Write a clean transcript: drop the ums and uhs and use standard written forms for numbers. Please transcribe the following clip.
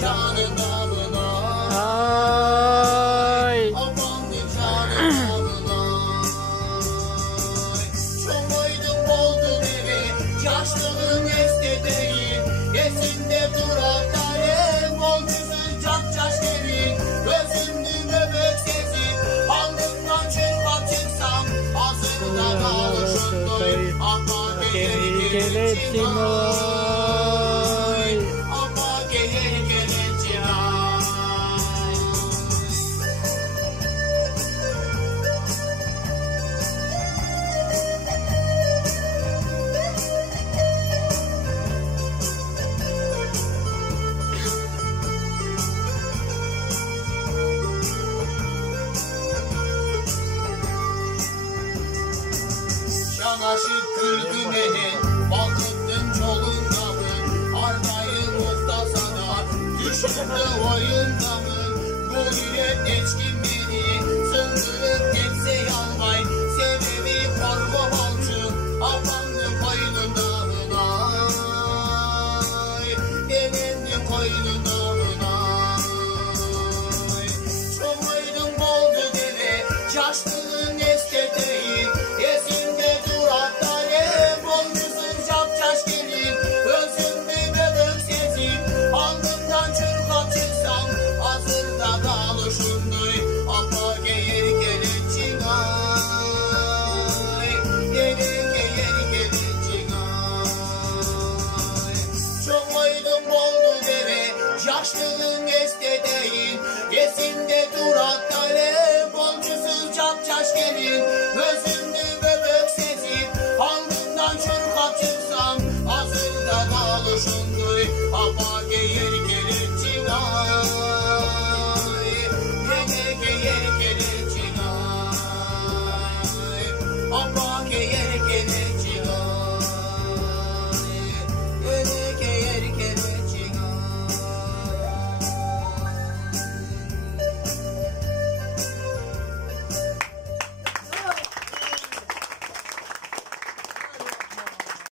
canın namına. Ay. Amandı canın namına. Çoğaydın boldun evi, yaşlılığın esti değil. Esinde durak talep, olmuşsun çapçaş gelin. Gözümdü bebek sesi, alnımdan çırpıp çıksam. Hazırda kalışındayım, ama gelir gelecek ay. Ama gelir gelecek ay. Yanaşıp güldün ehe, bakıttın çolunda mı? Ardayı muhtasana, düşündü oyunda mı? Bu yüret geçkin beni, sındırıp geçse yalvay. Sebebi korku balçı, apandı koynun damına. Denendi koynun damına. Çoğaydın boldu deve, yaşlılığın eske değil. Esinde durak talep, olmuşsun çapçaş gelin. Özümde bebek sezip, alnımdan çırpıp çıksam. Hazırda kalışındayım, ama gelir gelecek ay. Gelir gelecek ay. Çoğaydın boldu deve, yaşlılığın este değil. Esinde durak talep, olmuşsun çapçaş gelin. Özümde bebek sezip, alnımdan çırpıp çıksam. Hazırda kalışındayım, ama